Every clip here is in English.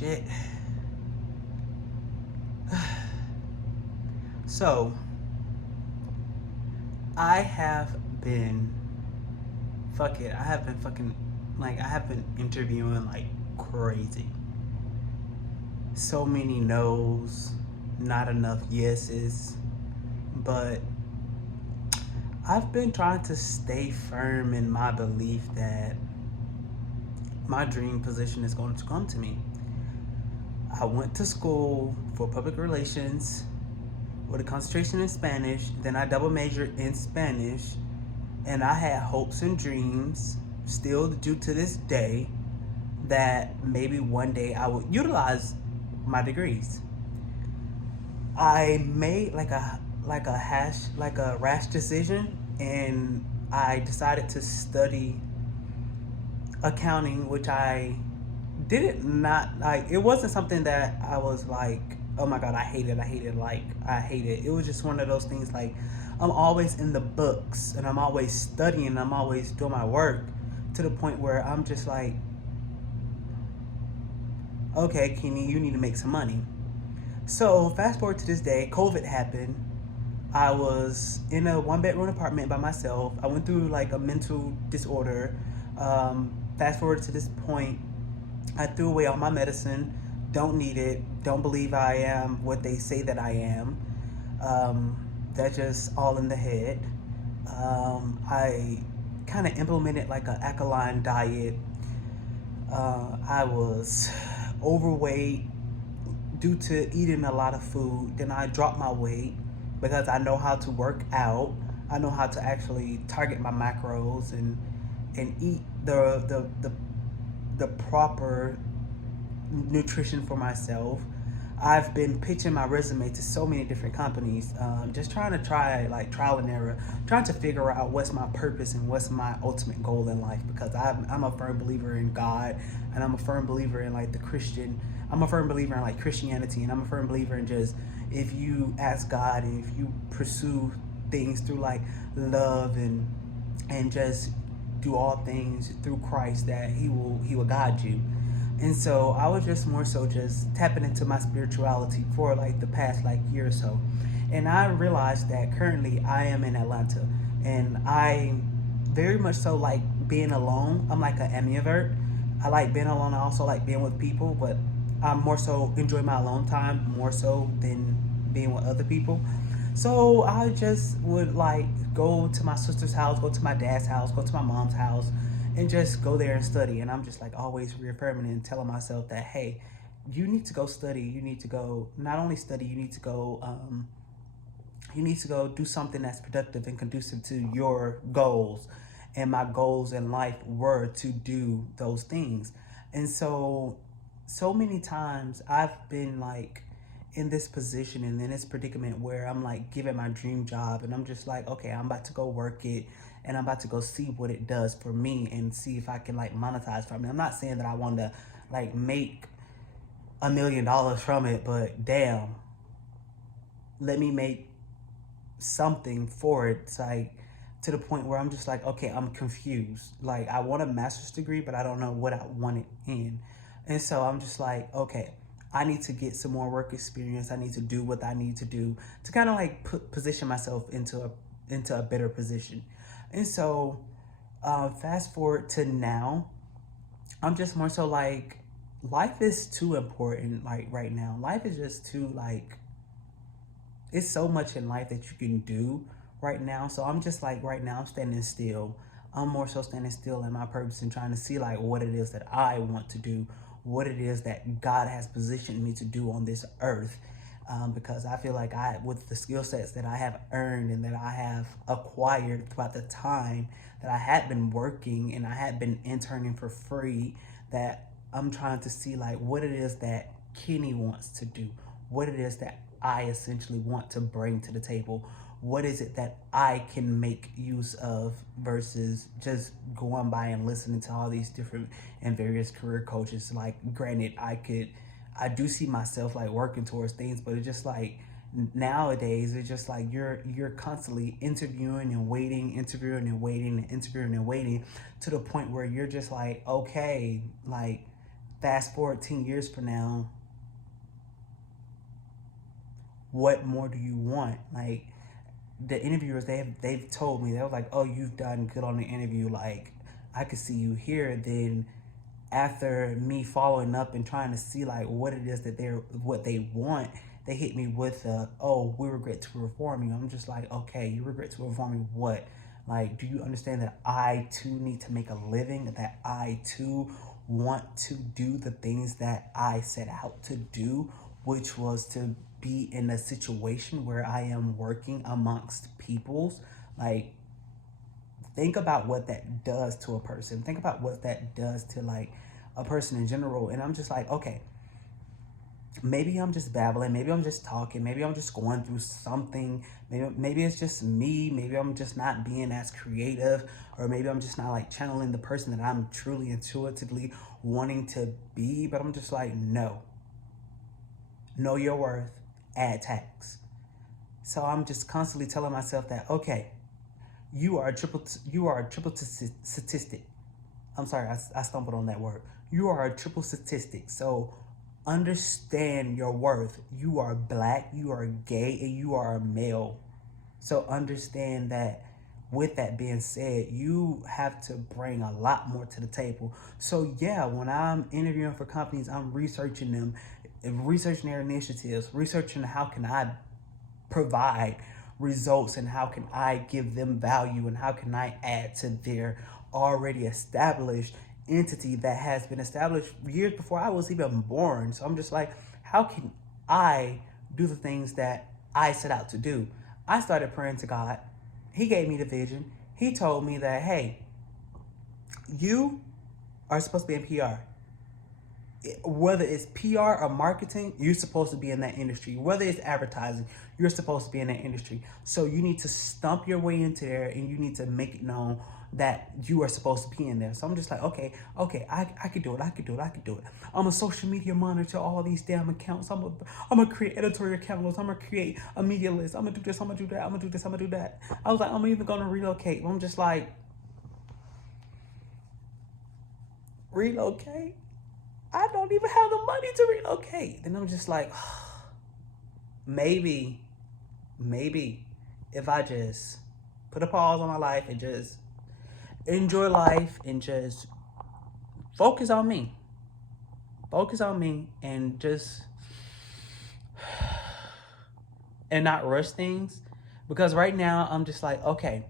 shit. So, I have been, fuck it, I have been fucking, I have been interviewing like crazy. So many no's, not enough yeses, but I've been trying to stay firm in my belief that my dream position is going to come to me. I went to school for public relations with a concentration in Spanish. Then I double majored in Spanish, and I had hopes and dreams, still due to this day, that maybe one day I would utilize my degrees. I made like a rash decision, and I decided to study accounting, which I didn't not like. It wasn't something that I was like, oh my god, I hate it, I hate it. It was just one of those things like I'm always in the books and I'm always studying, I'm always doing my work to the point where I'm just like, okay, Kenny, you need to make some money. So fast forward to this day, COVID happened. I was in a one bedroom apartment by myself. I went through like a mental disorder. Fast forward to this point, I threw away all my medicine. Don't need it. Don't believe I am what they say that I am. That's just all in the head. I kind of implemented like an alkaline diet. I was overweight due to eating a lot of food. Then I dropped my weight because I know how to work out. I know how to actually target my macros and eat the proper nutrition for myself. I've been pitching my resume to so many different companies, just trying to try like trial and error, trying to figure out what's my purpose and what's my ultimate goal in life. Because I'm a firm believer in God, and I'm a firm believer in like I'm a firm believer in like Christianity, and I'm a firm believer in just if you ask God and if you pursue things through like love and just do all things through Christ, that he will guide you. And so I was just more so just tapping into my spirituality for like the past like year or so. And I realized that currently I am in Atlanta, and I very much so like being alone. I'm like an ambivert. I like being alone. I also like being with people, but I more so enjoy my alone time more so than being with other people. So I just would like go to my sister's house, go to my dad's house, go to my mom's house, and just go there and study. And I'm just like always reaffirming and telling myself that, hey, you need to go study. You need to go not only study, you need to go do something that's productive and conducive to your goals. And my goals in life were to do those things. And so many times I've been like in this position and in this predicament where I'm like given my dream job, and I'm just like, okay, I'm about to go work it, and I'm about to go see what it does for me and see if I can like monetize from it. I'm not saying that I want to like make $1 million from it, but damn, let me make something for it. It's like to the point where I'm just like, okay, I'm confused. Like I want a master's degree, but I don't know what I want it in. And so I'm just like, okay, I need to get some more work experience. I need to do what I need to do to kind of like position myself into a better position. And so fast forward to now, I'm just more so like life is too important. Like right now, life is just too like it's so much in life that you can do right now. So I'm just like right now I'm standing still. I'm more so standing still in my purpose and trying to see like what it is that I want to do, what it is that God has positioned me to do on this earth. Because I feel like with the skill sets that I have earned and that I have acquired throughout the time that I had been working and I had been interning for free, that I'm trying to see like what it is that Kenny wants to do, what it is that I essentially want to bring to the table. What is it that I can make use of versus just going by and listening to all these different and various career coaches? Like, granted, I do see myself like working towards things, but it's just like nowadays it's just like you're constantly interviewing and waiting, interviewing and waiting, and interviewing and waiting to the point where you're just like, okay, like fast forward 10 years from now, what more do you want? Like, the interviewers, they've told me, they were like, oh, you've done good on the interview, like I could see you here. Then after me following up and trying to see like what it is that what they want, they hit me with oh, we regret to inform you. I'm just like, okay, you regret to inform me what? Like, do you understand that I too need to make a living, that I too want to do the things that I set out to do, which was to be in a situation where I am working amongst peoples? Like, think about what that does to a person. Think about what that does to like a person in general. And I'm just like, okay, maybe I'm just babbling, maybe I'm just talking, maybe I'm just going through something, maybe it's just me, maybe I'm just not being as creative, or maybe I'm just not like channeling the person that I'm truly intuitively wanting to be. But I'm just like, no, know your worth, add tax. So I'm just constantly telling myself that, okay, you are a triple statistic. I'm sorry, I stumbled on that word. You are a triple statistic. So understand your worth. You are black, you are gay, and you are a male. So understand that. With that being said, you have to bring a lot more to the table. So yeah, when I'm interviewing for companies, I'm researching them, researching their initiatives, researching how can I provide results, and how can I give them value, and how can I add to their already established entity that has been established years before I was even born. So I'm just like, how can I do the things that I set out to do? I started praying to God. He gave me the vision. He told me that, hey, you are supposed to be in PR. Whether it's PR or marketing, you're supposed to be in that industry. Whether it's advertising, you're supposed to be in that industry. So you need to stump your way into there, and you need to make it known that you are supposed to be in there. So I'm just like, okay, I could do it. I could do it. I'm a social media monitor, all these damn accounts. I'm gonna create editorial calendars. I'm gonna create a media list. I'm gonna do this. I'm gonna do that. I'm gonna do this. I'm gonna do that. I was like, I'm even gonna relocate. I'm just like, relocate? I don't even have the money to relocate. Then I'm just like, maybe if I just put a pause on my life and just enjoy life and just focus on me, and just and not rush things. Because right now I'm just like, okay,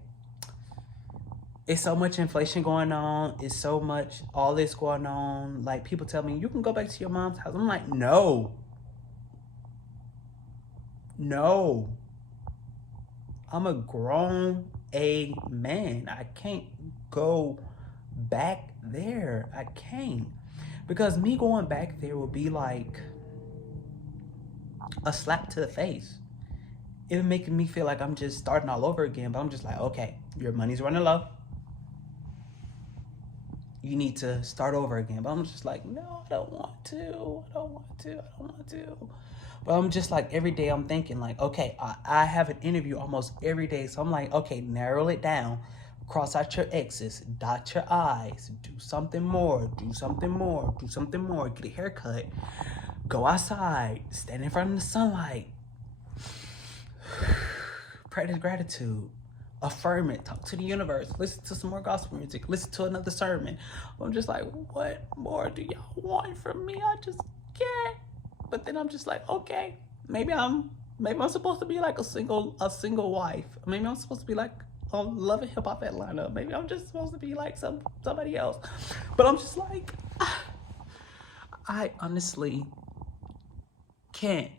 it's so much inflation going on. It's so much, all this going on. Like, people tell me, you can go back to your mom's house. I'm like, no. I'm a grown man. I can't go back there. I can't. Because me going back there will be like a slap to the face. It would make me feel like I'm just starting all over again. But I'm just like, okay, your money's running low. You need to start over again. But I'm just like, no, I don't want to. But I'm just like, every day I'm thinking like, okay, I have an interview almost every day. So I'm like, okay, narrow it down. Cross out your X's, dot your I's, do something more, get a haircut, go outside, stand in front of the sunlight, practice gratitude, affirm it, talk to the universe, listen to some more gospel music, listen to another sermon. I'm just like, what more do y'all want from me? I just can't. But then I'm just like, okay, maybe I'm supposed to be like a single wife. Maybe I'm supposed to be like on Love and Hip Hop Atlanta. Maybe I'm just supposed to be like somebody else. But I'm just like, I honestly can't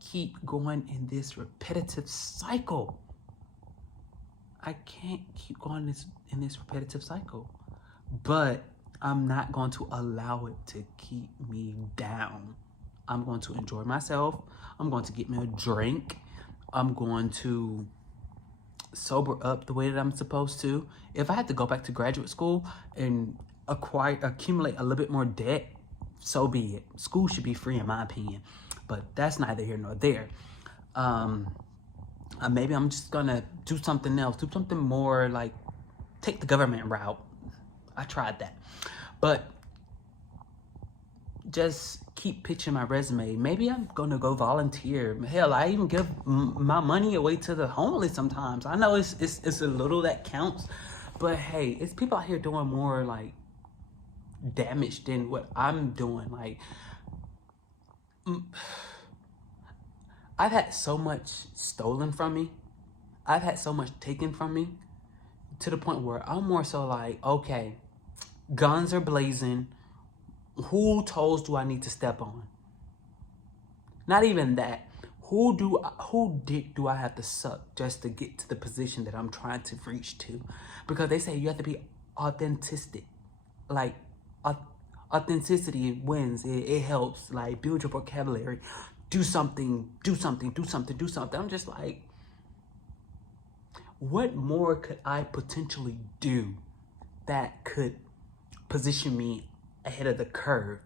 keep going in this repetitive cycle. I can't keep going in this repetitive cycle. But I'm not going to allow it to keep me down. I'm going to enjoy myself. I'm going to get me a drink. I'm going to sober up the way that I'm supposed to. If I had to go back to graduate school and accumulate a little bit more debt, so be it. School should be free in my opinion, but that's neither here nor there. Maybe I'm just gonna do something else, do something more, like take the government route. I tried that. But just keep pitching my resume. Maybe I'm gonna go volunteer. Hell, I even give my money away to the homeless sometimes. I know it's a little that counts, but hey, it's people out here doing more like damage than what I'm doing. Like, I've had so much stolen from me. I've had so much taken from me to the point where I'm more so like, okay, guns are blazing. Who toes do I need to step on? Not even that. Who dick do I have to suck just to get to the position that I'm trying to reach to? Because they say you have to be authentic. Like, authenticity wins. It helps. Like, build your vocabulary. Do something. I'm just like, what more could I potentially do that could position me ahead of the curve?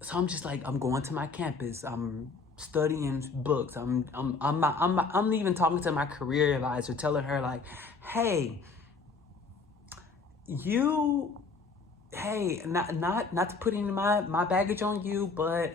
So I'm just like, I'm going to my campus. I'm studying books. I'm even talking to my career advisor, telling her like, hey, not to put any of my baggage on you, but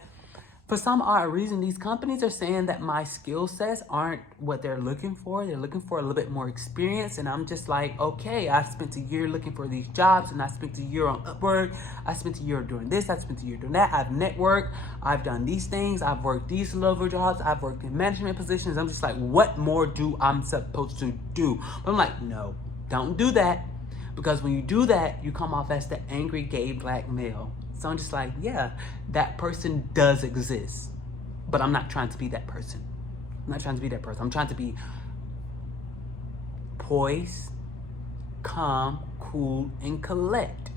for some odd reason, these companies are saying that my skill sets aren't what they're looking for. They're looking for a little bit more experience. And I'm just like, okay, I've spent a year looking for these jobs, and I spent a year on Upwork. I spent a year doing this. I spent a year doing that. I've networked. I've done these things. I've worked these level jobs. I've worked in management positions. I'm just like, what more do I'm supposed to do? But I'm like, no, don't do that. Because when you do that, you come off as the angry gay black male. So I'm just like, yeah, that person does exist. But I'm not trying to be that person. I'm trying to be poised, calm, cool, and collect.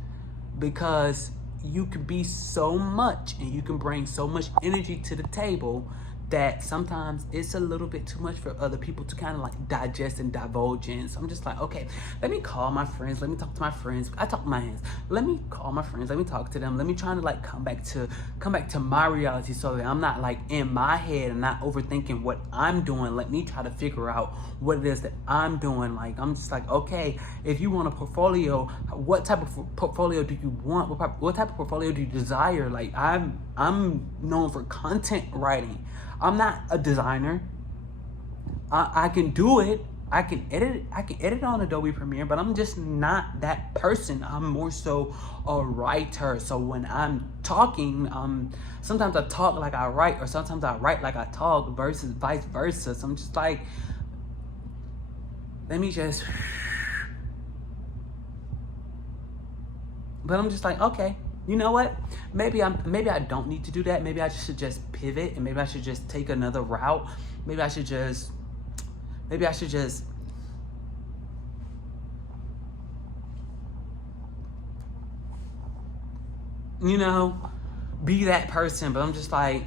Because you can be so much and you can bring so much energy to the table that sometimes it's a little bit too much for other people to kind of like digest and divulge in. So I'm just like, okay, let me call my friends. Let me talk to my friends. I talk to my hands. Let me call my friends. Let me talk to them. Let me try to like come back to my reality so that I'm not like in my head and not overthinking what I'm doing. Let me try to figure out what it is that I'm doing. Like, I'm just like, okay, if you want a portfolio, what type of portfolio do you want? What type of portfolio do you desire? Like, I'm known for content writing. I'm not a designer. I can do it. I can edit on Adobe Premiere, but I'm just not that person. I'm more so a writer. So when I'm talking, sometimes I talk like I write, or sometimes I write like I talk, versus vice versa. So I'm just like, let me just. But I'm just like, okay. You know what? Maybe I don't need to do that. Maybe I should just pivot, and maybe I should just take another route. Maybe I should just you know, be that person. But I'm just like,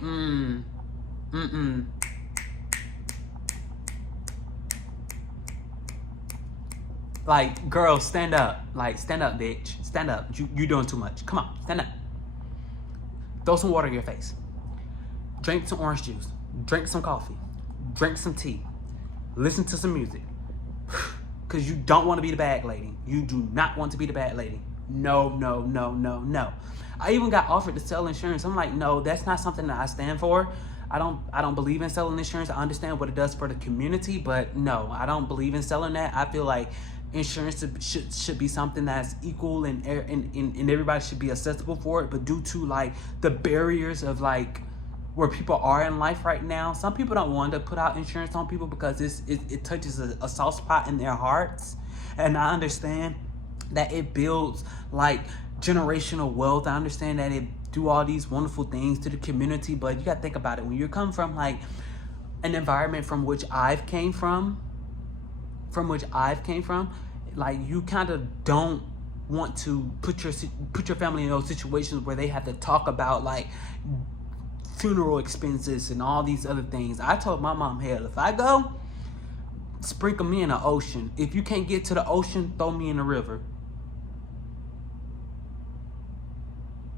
Like, girl, stand up. Like, stand up, bitch. Stand up. You doing too much. Come on, stand up. Throw some water in your face. Drink some orange juice. Drink some coffee. Drink some tea. Listen to some music. Because you don't want to be the bad lady. You do not want to be the bad lady. No. I even got offered to sell insurance. I'm like, no, that's not something that I stand for. I don't believe in selling insurance. I understand what it does for the community, but no, I don't believe in selling that. I feel like insurance should be something that's equal and everybody should be accessible for it. But due to like the barriers of like where people are in life right now, some people don't want to put out insurance on people because it touches a soft spot in their hearts. And I understand that it builds like generational wealth. I understand that it do all these wonderful things to the community, but you got to think about it. When you come from like an environment from which I've came from, like, you kind of don't want to put your family in those situations where they have to talk about like funeral expenses and all these other things. I told my mom, hell, if I go, sprinkle me in the ocean. If you can't get to the ocean, throw me in the river.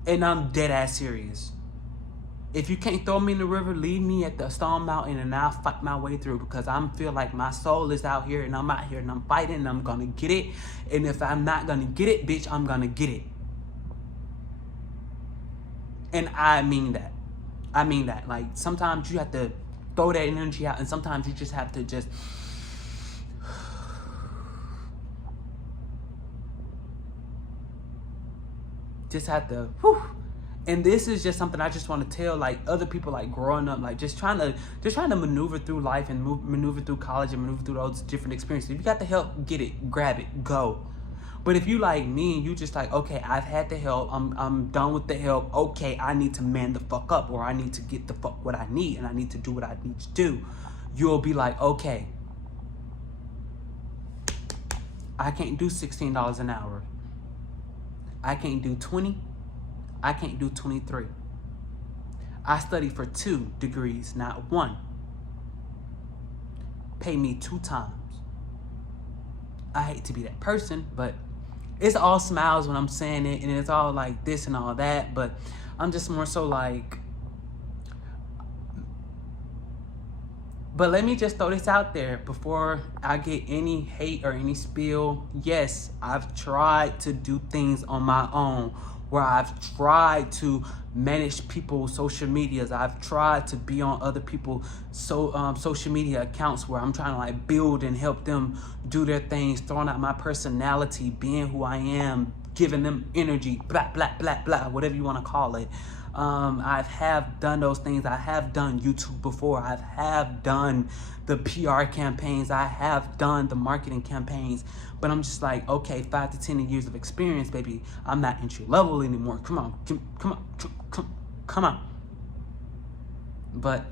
And I'm dead ass serious. If you can't throw me in the river, leave me at the Stone Mountain and I'll fight my way through, because I feel like my soul is out here and I'm fighting and I'm gonna get it. And if I'm not gonna get it, bitch, I'm gonna get it. And I mean that. I mean that. Like, sometimes you have to throw that energy out, and sometimes you just have to just have to whew. And this is just something I just want to tell like other people, like growing up, like just trying to maneuver through life and maneuver through college and maneuver through those different experiences. If you got the help, get it, grab it, go. But if you like me and you just like, okay, I've had the help, I'm done with the help, okay, I need to man the fuck up, or I need to get the fuck what I need, and I need to do what I need to do, you'll be like, okay, I can't do $16 an hour. I can't do 20. I can't do 23. I studied for 2 degrees, not 1. Pay me 2 times. I hate to be that person, but it's all smiles when I'm saying it, and it's all like this and all that, but I'm just more so like, but let me just throw this out there before I get any hate or any spill. Yes, I've tried to do things on my own, where I've tried to manage people's social medias. I've tried to be on other people's social media accounts where I'm trying to like build and help them do their things, throwing out my personality, being who I am, giving them energy, blah, blah, blah, blah, whatever you want to call it. I have done those things. I have done YouTube before. I have done the PR campaigns. I have done the marketing campaigns. But I'm just like, okay, 5 to 10 years of experience, baby. I'm not entry level anymore. Come on, come on. But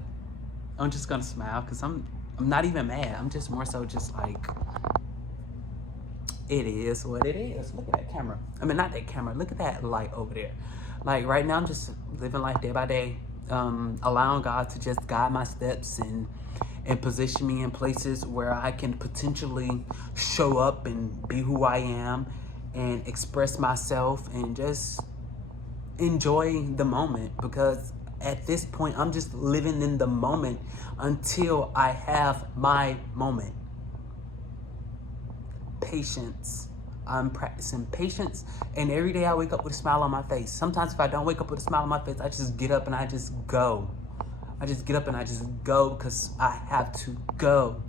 I'm just gonna smile because I'm not even mad. I'm just more so just like, it is what it is. Look at that camera. I mean, not that camera. Look at that light over there. Like right now, I'm just living life day by day, allowing God to just guide my steps and position me in places where I can potentially show up and be who I am and express myself and just enjoy the moment, because at this point, I'm just living in the moment until I have my moment. Patience. I'm practicing patience, and every day I wake up with a smile on my face. Sometimes if I don't wake up with a smile on my face, I just get up and I just go. I just get up and I just go because I have to go.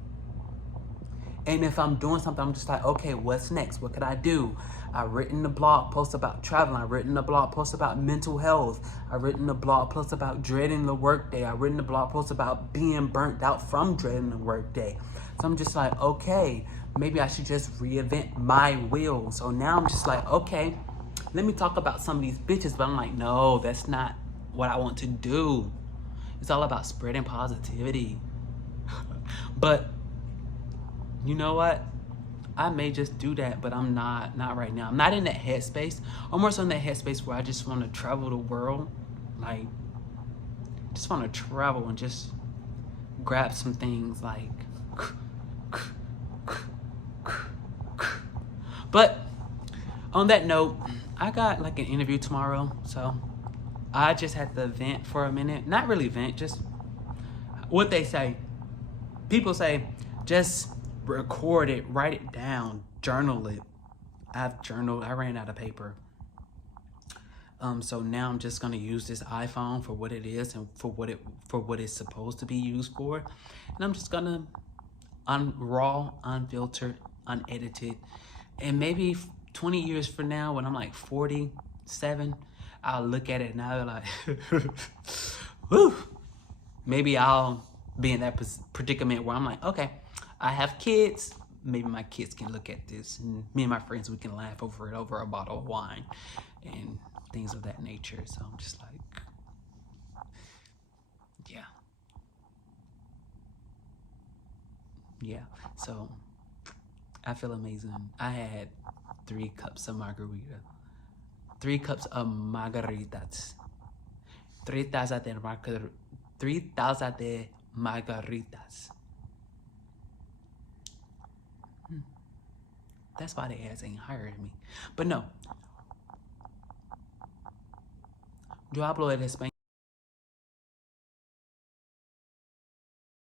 And if I'm doing something, I'm just like, okay, what's next? What could I do? I've written a blog post about traveling. I've written a blog post about mental health. I've written a blog post about dreading the workday. I've written a blog post about being burnt out from dreading the workday. So I'm just like, okay, maybe I should just reinvent my wheel. So now I'm just like, okay, let me talk about some of these bitches. But I'm like, no, that's not what I want to do. It's all about spreading positivity. But you know what? I may just do that, but I'm not right now. I'm not in that headspace. I'm more so in that headspace where I just want to travel the world. Like, just want to travel and just grab some things like. But on that note, I got like an interview tomorrow, so I just had to vent for a minute. Not really vent, just what they say. People say, just record it, write it down, journal it. I've journaled, I ran out of paper. So now I'm just gonna use this iPhone for what it is and for what it's supposed to be used for. And I'm just gonna raw, unfiltered, unedited. And maybe 20 years from now, when I'm like 47, I'll look at it and I'll be like, whew. Maybe I'll be in that predicament where I'm like, okay, I have kids. Maybe my kids can look at this, and me and my friends, we can laugh over it over a bottle of wine and things of that nature. So I'm just like, yeah. Yeah. So I feel amazing. I had 3 cups of margarita. 3 cups of margaritas. 3 tazas de margarita. 3 tazas de margaritas. That's why they ass ain't hiring me. But no. Yo hablo el español.